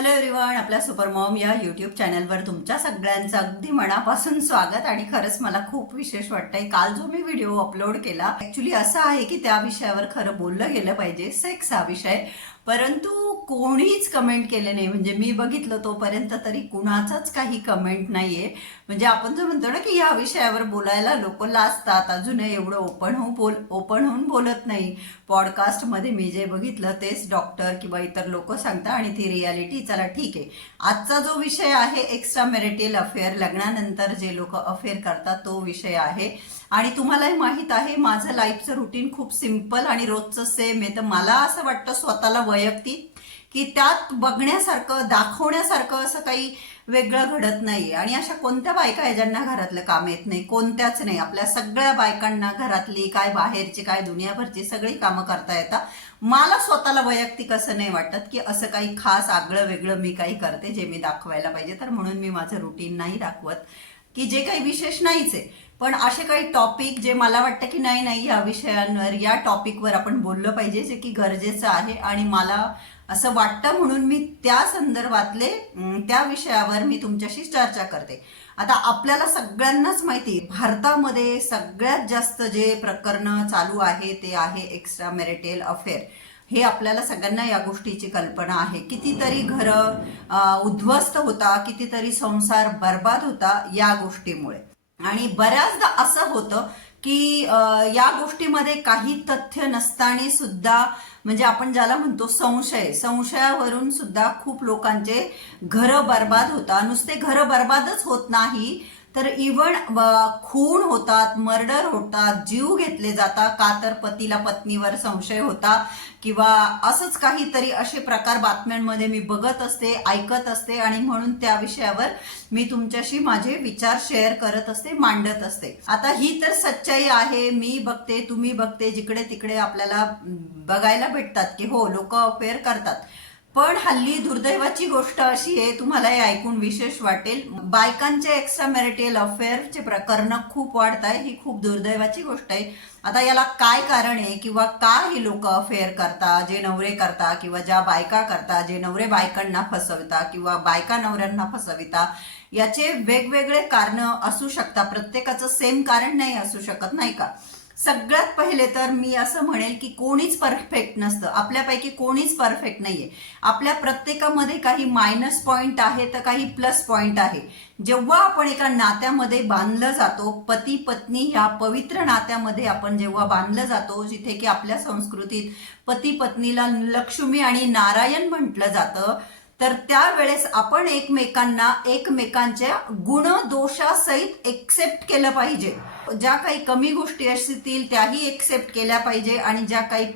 Hello everyone आपल्या supermom या YouTube चॅनलवर तुमच्या सगळ्यांचं अगदी मनापासून स्वागत आणि खरंच मला खूप विशेष वाटतंय. काल जो मी व्हिडिओ अपलोड केला ऍक्च्युली असं आहे की त्या विषयावर खरं बोललं गेलं पाहिजे सेक्स हा विषय. परंतु कोणीच कमेंट केले नाही. म्हणजे मी बघितलं तोपर्यंत तरी कुणाचाच काही कमेंट नाहीये. म्हणजे आपण जर म्हणतो ना की या विषयावर बोलायला लोक लाजतात अजूनही एवढं ओपन होऊन बोल ओपन होऊन बोलत नाही. पॉडकास्टमध्ये मी जे बघितलं तेच डॉक्टर किंवा इतर लोक सांगतात आणि ती रियालिटी चला ठीक आहे. आजचा जो विषय आहे एक्स्ट्रा मेरिटियल अफेअर लग्नानंतर जे लोक अफेअर करतात तो विषय आहे. आणि तुम्हालाही माहीत आहे माझं लाईफचं रुटीन खूप सिंपल आणि रोजचं सेम आहे. तर मला असं वाटतं स्वतःला वैयक्तिक की त्यात बघण्यासारखं दाखवण्यासारखं असं काही वेगळं घडत नाही आणि अशा कोणत्या बायका आहे ज्यांना घरातलं काम येत नाही? कोणत्याच नाही. आपल्या सगळ्या बायकांना घरातली काय बाहेरची काय दुनियाभरची सगळी कामं करता येतात. मला स्वतःला वैयक्तिक असं नाही वाटत की असं काही खास आगळं वेगळं मी काही करते जे मी दाखवायला पाहिजे. तर म्हणून मी माझं रुटीन नाही दाखवत की जे काही विशेष नाहीच आहे. पण असे काही टॉपिक जे मला वाटतं की नाही नाही या विषयांवर या टॉपिकवर आपण बोललं पाहिजे जे की गरजेचं आहे. आणि मला असं वाटतं म्हणून मी त्या संदर्भातले त्या विषयावर मी तुमच्याशी चर्चा करते. आता आपल्याला सगळ्यांनाच माहिती आहे, भारतामध्ये सगळ्यात जास्त जे प्रकरण चालू आहे ते आहे एक्स्ट्रा मेरिटेल अफेअर हे आपल्याला सगळ्यांना या गोष्टीची कल्पना आहे. कितीतरी घरं उद्ध्वस्त होता कितीतरी संसार बर्बाद होता या गोष्टीमुळे. आणि बऱ्याचदा असं होतं की या गोष्टीमध्ये काही तथ्य नसताना सुद्धा म्हणजे आपण ज्याला म्हणतो संशय संशयावरून सुद्धा खूप लोकांचे घरं बर्बाद होतात. नुसते घरं बर्बादच होत नाही तर इवन खून होतात मर्डर होतात जीव घेतले जातात. का तर पतीला पत्नीवर संशय होता किंवा असंच काहीतरी असे प्रकार बातम्यांमध्ये मी बघत असते ऐकत असते आणि म्हणून त्या विषयावर मी तुमच्याशी माझे विचार शेअर करत असते मांडत असते. आता ही तर सच्चाई आहे. मी बघते तुम्ही बघते जिकडे तिकडे आपल्याला बघायला भेटतात की हो लोक अफेअर करतात. पण हल्ली दुर्दैवाची गोष्ट अशी आहे तुम्हाला हे ऐकून विशेष वाटेल बायकांचे एक्स्ट्रा मॅरिटल अफेअरचे प्रकरण खूप वाढत आहे ही खूप दुर्दैवाची गोष्ट आहे. आता याला काय कारण आहे किंवा का हे लोक अफेअर करता जे नवरे करता किंवा ज्या बायका करता जे नवरे बायकांना फसविता किंवा बायका नवऱ्यांना फसविता याचे वेगवेगळे कारण असू शकतात. प्रत्येकाचं सेम कारण नाही असू शकत नाही का? सगळ्यात पहिले तर मी असं म्हणेल की कोणीच परफेक्ट नसतं. आपल्यापैकी कोणीच परफेक्ट नाहीये. आपल्या प्रत्येकामध्ये काही मायनस पॉइंट आहे तर काही प्लस पॉइंट आहे. जेव्हा आपण एका नात्यामध्ये बांधलं जातो पती पत्नी ह्या पवित्र नात्यामध्ये आपण जेव्हा बांधलं जातो जिथे की आपल्या संस्कृतीत पती पत्नीला लक्ष्मी आणि नारायण म्हटलं जातं तर त्यावेळेस आपण एकमेकांना एकमेकांच्या गुण दोषासहित एक्सेप्ट केलं पाहिजे. ज्या काही कमी गोष्टी असतील त्याही एक्सेप्ट केल्या पाहिजे आणि ज्या काही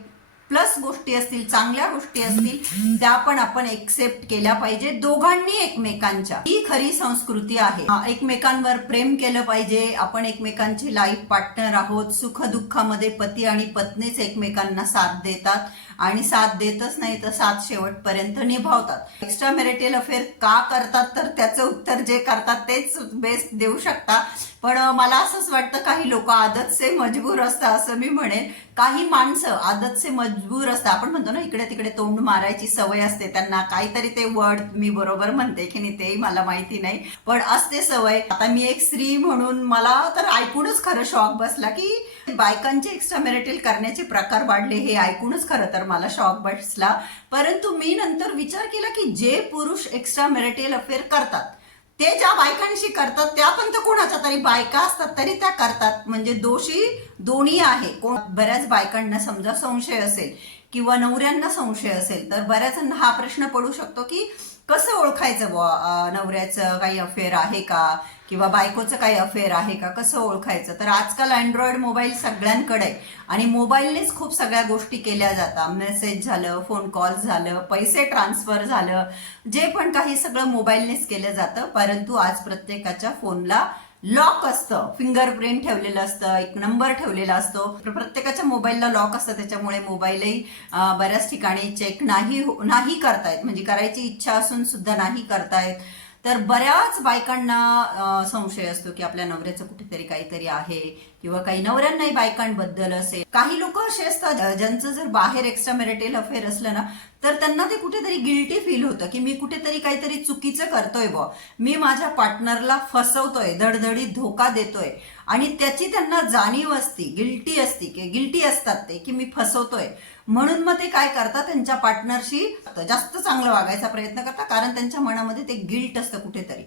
प्लस गोष्टी असतील चांगल्या गोष्टी असतील त्या पण आपण एक्सेप्ट केल्या पाहिजे दोघांनी एकमेकांच्या. ही खरी संस्कृती आहे. एकमेकांवर प्रेम केलं पाहिजे. आपण एकमेकांची लाईफ पार्टनर आहोत. सुख दुःखामध्ये पती आणि पत्नीच एकमेकांना साथ देतात. आणि साथ देतच नाही तर साथ शेवटपर्यंत निभावतात. एक्स्ट्रा मेरिटल अफेअर का करतात तर त्याचं उत्तर जे करतात तेच बेस्ट देऊ शकता. पण मला असंच वाटतं काही लोक आदतचे मजबूर असतात असं मी म्हणेन. काही माणसं आदतचे मजबूर असतात. आपण म्हणतो ना इकडे तिकडे तोंड मारायची सवय असते त्यांना. काहीतरी ते वर्ड मी बरोबर म्हणते की नाही तेही मला माहिती नाही. पण असते सवय. आता मी एक स्त्री म्हणून मला तर ऐकूनच खरं शॉक बसला की बायकांचे एक्स्ट्रा मॅरिटल करण्याचे प्रकार वाढले हे ऐकूनच खरं तर मला शॉक बसला. परंतु मी नंतर विचार केला की जे पुरुष एक्स्ट्रा मॅरिटल अफेअर करतात ते ज्या बायकांशी करतात त्या पण तर कोणाच्या तरी बायका असतात तरी त्या करतात. म्हणजे दोषी दोन्ही आहे. कोण बऱ्याच बायकांना समजा संशय असेल किंवा नवऱ्यांना संशय असेल तर बऱ्याचांना हा प्रश्न पडू शकतो की कसं ओळखायचं बुवा? नवऱ्याचं काही अफेअर आहे का? किंवा बायकोचं काही अफेअर आहे का? कसं ओळखायचं? तर आजकाल अँड्रॉइड मोबाईल सगळ्यांकडे आहे. आणि मोबाईलनेच खूप सगळ्या गोष्टी केल्या जातात. मेसेज झालं फोन कॉल झालं पैसे ट्रान्सफर झालं. जे पण काही सगळं मोबाईलनेच केलं जातं. परंतु आज प्रत्येकाच्या फोनला लॉक असतं. फिंगरप्रिंट ठेवलेलं असतं एक नंबर ठेवलेला असतो. प्रत्येकाच्या मोबाईलला लॉक असतं त्याच्यामुळे मोबाईलही बऱ्याच ठिकाणी चेक नाही हो- नाही करतायत. म्हणजे करायची इच्छा असून सुद्धा नाही करतायत. तर बऱ्याच बायकांना संशय असतो की आपल्या नवऱ्याचं कुठेतरी काहीतरी आहे किंवा काही नवऱ्यांनाही बायकांबद्दल असेल. काही लोक असे असतात ज्यांचं जर बाहेर एक्स्ट्रा मॅरिटल अफेअर असलं ना तर त्यांना ते कुठेतरी गिल्टी फील होतं की मी कुठेतरी काहीतरी चुकीचं करतोय बुवा. मी माझ्या पार्टनरला फसवतोय धडधडीत धोका देतोय. आणि त्याची त्यांना जाणीव असती गिल्टी असती की गिल्टी असतात ते की मी फसवतोय. म्हणून मग ते काय करतात त्यांच्या पार्टनरशी जास्त चांगलं वागायचा प्रयत्न करतात कारण त्यांच्या मनामध्ये ते गिल्ट असतं कुठेतरी.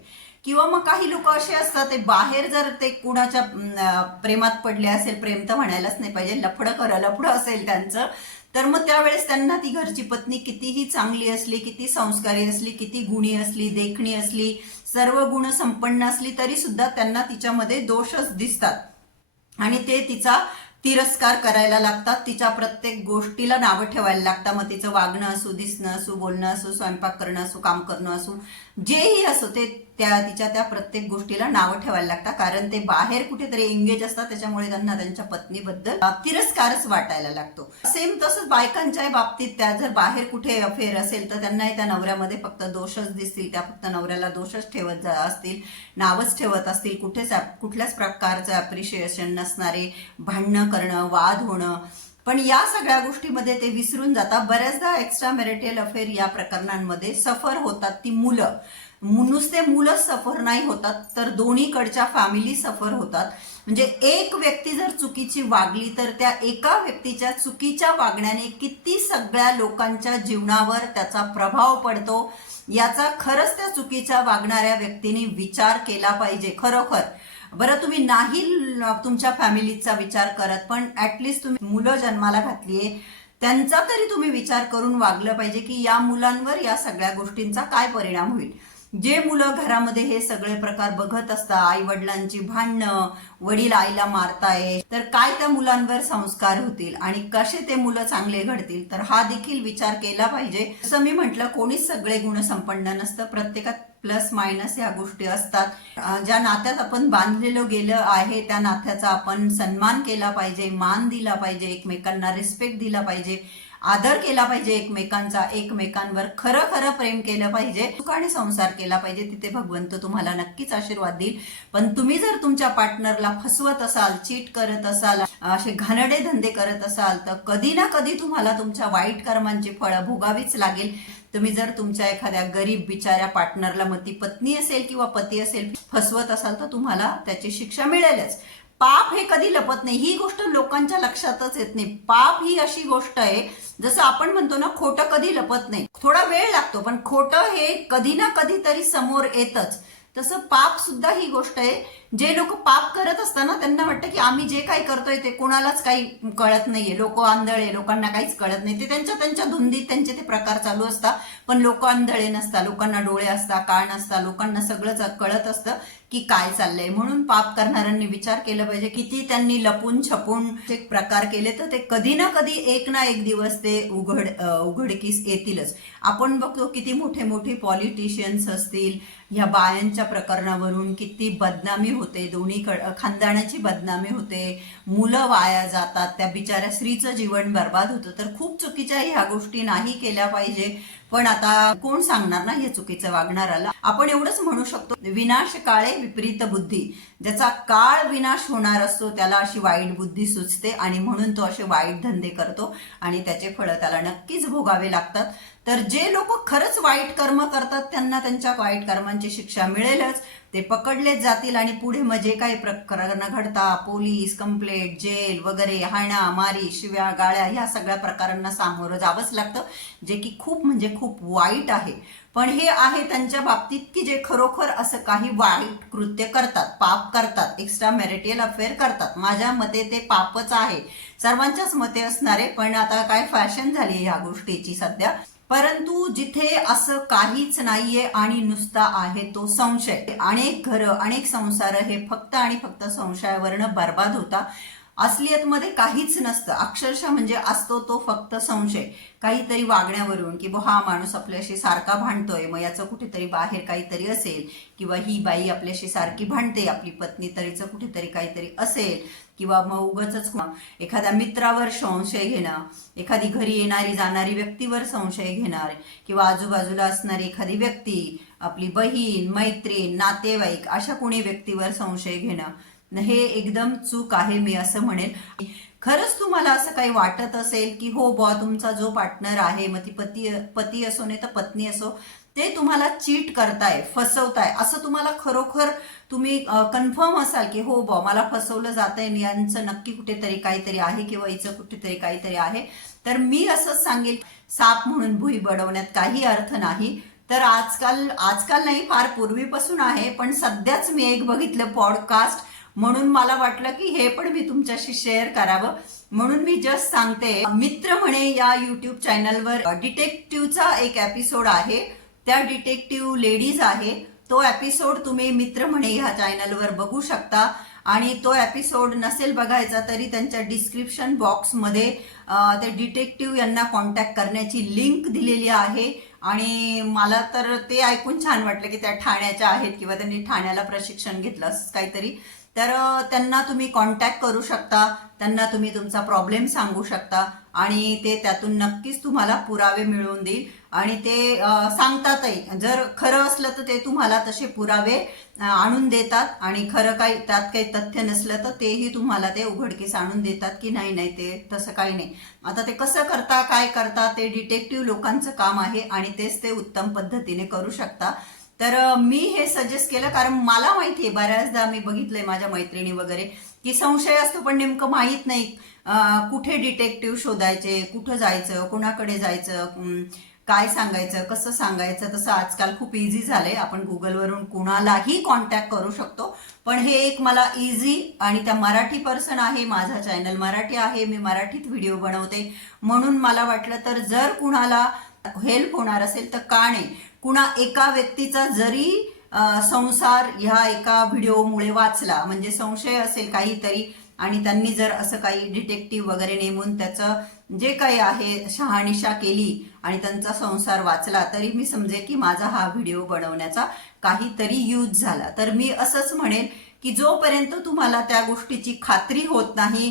किंवा मग काही लोक असे असतात ते बाहेर जर ते कुणाच्या प्रेमात पडले असेल प्रेम तर म्हणायलाच नाही पाहिजे लफडं खरं लफडं असेल त्यांचं तर मग त्यावेळेस त्यांना ती घरची पत्नी कितीही चांगली असली किती संस्कारी असली किती गुणी असली देखणी असली सर्व गुण संपन्न असली तरी सुद्धा त्यांना तिच्यामध्ये दोषच दिसतात. आणि ते तिचा तिरस्कार करायला लागतात. तिच्या प्रत्येक गोष्टीला नावं ठेवायला लागतात. मग तिचं वागणं असू दिसणं असो बोलणं असो स्वयंपाक करणं असो काम करणं असू जेही असो ते त्या तिच्या त्या प्रत्येक गोष्टीला नावं ठेवायला लागतात. कारण ते बाहेर कुठेतरी एंगेज असतात त्याच्यामुळे त्यांना त्यांच्या पत्नीबद्दल तिरस्कारच वाटायला लागतो. सेम तसंच बायकांच्या बाबतीत त्या जर बाहेर कुठे अफेअर असेल तर त्यांनाही त्या नवऱ्यामध्ये फक्त दोषच दिसतील. त्या फक्त नवऱ्याला दोषच ठेवत असतील नावच ठेवत असतील. कुठेच कुठल्याच प्रकारचं अप्रिशिएशन नसणारे भांडणं करणं वाद होणं. पण या सगळ्या गोष्टीमध्ये ते विसरून जातात. बऱ्याचदा एक्स्ट्रा मॅरिटल अफेअर या प्रकरणांमध्ये सफर होतात ती मुलं. नुसते मुलंच सफर नाही होतात तर दोन्हीकडच्या फॅमिली सफर होतात. म्हणजे एक व्यक्ती जर चुकीची वागली तर त्या एका व्यक्तीच्या चुकीच्या वागण्याने किती सगळ्या लोकांच्या जीवनावर त्याचा प्रभाव पडतो याचा खरंच त्या चुकीच्या वागणाऱ्या व्यक्तीने विचार केला पाहिजे खरोखर. बरं तुम्ही नाही तुमच्या फॅमिलीचा विचार करत पण ऍटलिस्ट तुम्ही मुलं जन्माला घातलीये त्यांचा तरी तुम्ही विचार करून वागलं पाहिजे की या मुलांवर या सगळ्या गोष्टींचा काय परिणाम होईल. जे मुलं घरामध्ये हे सगळे प्रकार बघत असतात आई वडिलांची भांडणं वडील आईला मारताय तर काय त्या मुलांवर संस्कार होतील आणि कसे ते मुलं चांगले घडतील? तर हा देखील विचार केला पाहिजे. जसं मी म्हटलं कोणीच सगळे गुण संपन्न नसतं. प्रत्येकात प्लस मायनस या गोष्टी असतात. ज्या नात्यात आपण बांधलेलं गेलं आहे त्या नात्याचा आपण सन्मान केला पाहिजे मान दिला पाहिजे एकमेकांना रिस्पेक्ट दिला पाहिजे. आदर केला पाहिजे एकमेकांचा एकमेकांवर खरं खरं प्रेम केलं पाहिजे सुखाने संसार केला पाहिजे तिथे भगवंत तुम्हाला नक्कीच आशीर्वाद देईल. पण तुम्ही जर तुमच्या पार्टनरला फसवत असाल चीट करत असाल असे घाणडे धंदे करत असाल तर कधी ना कधी तुम्हाला तुमच्या वाईट कर्मांची फळं भोगावीच लागेल. तुम्ही जर तुमच्या एखाद्या गरीब बिचाऱ्या पार्टनरला मग ती पत्नी असेल किंवा पती असेल फसवत असाल तर तुम्हाला त्याची शिक्षा मिळेलच. पाप हे कधी लपत नाही. ही गोष्ट लोकांच्या लक्षातच येत नाही. पाप ही अशी गोष्ट आहे जसं आपण म्हणतो ना खोटं कधी लपत नाही. थोडा वेळ लागतो पण खोटं हे कधी ना कधीतरी समोर येतच. तसं पाप सुद्धा ही गोष्ट आहे. जे लोक पाप करत असताना त्यांना वाटतं की आम्ही जे काही करतोय ते कोणालाच काही कळत नाहीये. लोक आंधळे लोकांना काहीच कळत नाही. ते त्यांच्या त्यांच्या धुंदीत त्यांचे ते प्रकार चालू असतात. पण लोक आंधळे नसतात लोकांना डोळे असतात कान असतात लोकांना सगळं कळत असतं. की काय चाललंय? म्हणून पाप करणाऱ्यांनी विचार केला पाहिजे. किती त्यांनी लपून छपून ते प्रकार केले तर ते कधी ना कधी एक ना एक दिवस ते उघड उघडकीस येतीलच. आपण बघतो किती मोठे मोठे पॉलिटिशियन्स असतील ह्या बायांच्या प्रकरणावरून किती बदनामी होते. दोन्ही खानदानाची बदनामी होते. मुलं वाया जातात. त्या बिचाऱ्या स्त्रीचं जीवन बर्बाद होतं. तर खूप चुकीच्या ह्या गोष्टी नाही केल्या पाहिजे. पण आता कोण सांगणार ना हे चुकीचं वागणाराला आपण एवढंच म्हणू शकतो विनाश काळे विपरीत बुद्धी. ज्याचा काळ विनाश होणार असतो त्याला अशी वाईट बुद्धी सुचते आणि म्हणून तो असे वाईट धंदे करतो आणि त्याचे फळं त्याला नक्कीच भोगावे लागतात. तर जे लोक खरंच वाईट कर्म करतात त्यांना त्यांच्या वाईट कर्मांची शिक्षा मिळेलच. ते पकडलेच जातील आणि पुढे मग जे काही प्रकरण घडता पोलीस कंप्लेंट जेल वगैरे हाणा मारी शिव्या गाळ्या ह्या सगळ्या प्रकारांना सामोरं जावंच लागतं जे की खूप म्हणजे खूप वाईट आहे. पण हे आहे त्यांच्या बाबतीत की जे खरोखर असं काही वाईट कृत्य करतात पाप करतात एक्स्ट्रा मॅरिटियल अफेअर करतात. माझ्या मते ते पापच आहे. सर्वांच्याच मते असणारे पण आता काय फॅशन झाली ह्या गोष्टीची सध्या. परंतु जिथे असं काहीच नाहीये आणि नुसता आहे तो संशय. अनेक घरं अनेक संसार हे फक्त आणि फक्त संशयावरनं बर्बाद होता असलियतमध्ये काहीच नसतं. अक्षरशः म्हणजे असतो तो फक्त संशय. काहीतरी वागण्यावरून की बुवा हा माणूस आपल्याशी सारखा भांडतोय मग याचं कुठेतरी बाहेर काहीतरी असेल किंवा ही बाई आपल्याशी सारखी भांडते आपली पत्नी तरीचं कुठेतरी काहीतरी असेल किंवा मग उगच एखाद्या मित्रावर संशय घेणं एखादी घरी येणारी जाणारी व्यक्तीवर संशय घेणार किंवा आजूबाजूला असणारी एखादी व्यक्ती आपली बहीण मैत्रीण नातेवाईक अशा कोणी व्यक्तीवर संशय घेणं हे एकदम चूक आहे मी असं म्हणेन. खरंच तुम्हाला असं काही वाटत असेल की हो बॉ तुमचा जो पार्टनर आहे मग ती पती पती असो नाही तर पत्नी असो ते तुम्हाला चीट करताय फसवताय असं तुम्हाला खरोखर तुम्ही कन्फर्म असाल की हो बॉ मला फसवलं जात आहे यांचं नक्की कुठेतरी काहीतरी आहे किंवा हिचं कुठेतरी काहीतरी आहे. तर मी असंच सांगेल साप म्हणून भुई बडवण्यात काही अर्थ नाही. तर आजकाल आजकाल नाही फार पूर्वीपासून आहे पण सध्याच मी एक बघितलं पॉडकास्ट म्हणून मला वाटलं की हे पण मी तुमच्याशी शेअर करावं. म्हणून मी जस्ट सांगते मित्र म्हणे या युट्यूब चॅनलवर डिटेक्टिव्हचा एक एपिसोड आहे. त्या डिटेक्टिव्ह लेडीज आहे. तो एपिसोड तुम्ही मित्र म्हणे ह्या चॅनलवर बघू शकता. आणि तो एपिसोड नसेल बघायचा तरी त्यांच्या डिस्क्रिप्शन बॉक्समध्ये ते डिटेक्टिव्ह यांना कॉन्टॅक्ट करण्याची लिंक दिलेली आहे. आणि मला तर ते ऐकून छान वाटलं की त्या ठाण्याच्या आहेत किंवा त्यांनी ठाण्याला प्रशिक्षण घेतलं असं काहीतरी. तर त्यांना तुम्ही कॉन्टॅक्ट करू शकता. त्यांना तुम्ही तुमचा प्रॉब्लेम सांगू शकता. आणि ते त्यातून नक्कीच तुम्हाला पुरावे मिळवून देईल. आणि ते सांगतातही जर खरं असलं तर ते तुम्हाला तसे पुरावे आणून देतात. आणि खरं काही त्यात काही तथ्य नसलं तर तेही तुम्हाला ते उघडकीस आणून देतात की नाही नाही ते तसं काही नाही. आता ते कसं करता काय करता ते डिटेक्टिव्ह लोकांचं काम आहे आणि तेच ते उत्तम पद्धतीने करू शकता. तर मी हे सजेस्ट केलं कारण मला माहिती आहे. बऱ्याचदा मी बघितलंय माझ्या मैत्रिणी वगैरे. की संशय असतो पण नेमकं माहीत नाही. कुठे डिटेक्टिव्ह शोधायचे कुठं जायचं कुणाकडे जायचं काय सांगायचं कसं सांगायचं तसं आजकाल खूप इझी झालंय. आपण गुगलवरून कुणालाही कॉन्टॅक्ट करू शकतो. पण हे एक मला इझी आणि त्या मराठी पर्सन आहे माझा चॅनल मराठी आहे मी मराठीत व्हिडिओ बनवते. म्हणून मला वाटलं तर जर कुणाला हेल्प होणार असेल तर का नाही? कुणा एका व्यक्तीचा जरी संसार ह्या एका व्हिडिओमुळे वाचला. म्हणजे संशय असेल काहीतरी आणि त्यांनी जर असं काही डिटेक्टिव्ह वगैरे नेमून त्याचं जे काही आहे शहानिशा केली आणि त्यांचा संसार वाचला तरी मी समजे की माझा हा व्हिडिओ बनवण्याचा काहीतरी यूज झाला. तर मी असंच म्हणेन की जोपर्यंत तुम्हाला त्या गोष्टीची खात्री होत नाही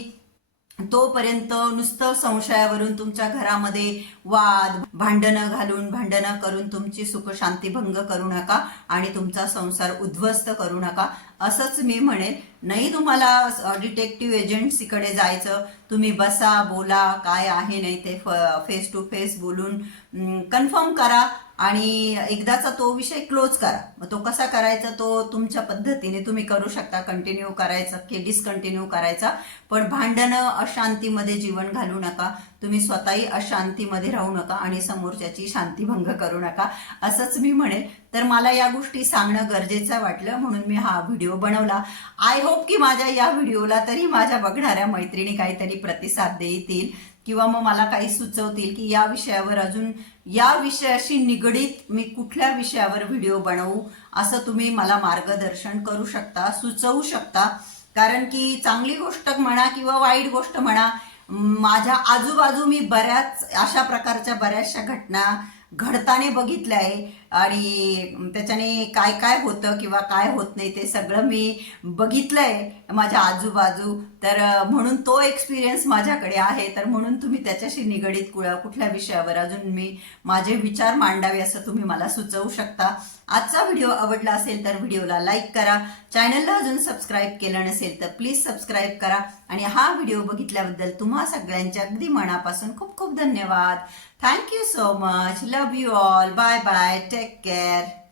तोपर्यंत नुसतं संशयावरून तुमच्या घरामध्ये वाद भांडणं घालून भांडणं करून तुमची सुखशांती भंग करू नका आणि तुमचा संसार उद्ध्वस्त करू नका. असंच मी म्हणेन. नाही तुम्हाला डिटेक्टिव्ह एजन्सीकडे जायचं तुम्ही बसा बोला काय आहे नाही ते फ फेस टू फेस बोलून कन्फर्म करा. आणि एकदाचा तो विषय क्लोज करा. मग तो कसा करायचा तो तुमच्या पद्धतीने तुम्ही करू शकता. कंटिन्यू करायचा की डिसकंटिन्यू करायचा. पण भांडणं अशांतीमध्ये जीवन घालू नका. तुम्ही स्वतःही अशांतीमध्ये राहू नका आणि समोरच्याची शांतीभंग करू नका. असंच मी म्हणेन. तर मला या गोष्टी सांगणं गरजेचं वाटलं म्हणून मी हा व्हिडिओ बनवला. आय होप की माझ्या या व्हिडिओला तरी माझ्या बघणाऱ्या मैत्रिणी काहीतरी प्रतिसाद देतील. किंवा मग मला काही सुचवतील की या विषयावर अजून या विषयाशी निगडीत मी कुठल्या विषयावर व्हिडिओ बनवू असं तुम्ही मला मार्गदर्शन करू शकता सुचवू शकता. कारण की चांगली गोष्ट म्हणा किंवा वाईट गोष्ट म्हणा माझ्या आजूबाजू मी बऱ्याच अशा प्रकारच्या बऱ्याचशा घटना घडताने बघितल्या आहे. आणि त्याच्याने काय काय होतं किंवा काय होत नाही ते सगळं मी बघितलंय माझ्या आजूबाजू. तर म्हणून तो एक्सपिरियन्स माझ्याकडे आहे. तर म्हणून तुम्ही त्याच्याशी निगडीत कुठल्या विषयावर अजून मी माझे विचार मांडावे असं तुम्ही मला सुचवू शकता. आजचा व्हिडिओ आवडला असेल तर व्हिडिओला लाईक करा. चॅनलला अजून सबस्क्राईब केलं नसेल तर प्लीज सबस्क्राईब करा. आणि हा व्हिडिओ बघितल्याबद्दल तुम्हा सगळ्यांच्या अगदी मनापासून खूप खूप धन्यवाद. Thank you so much. Love you all. Bye bye. Take care.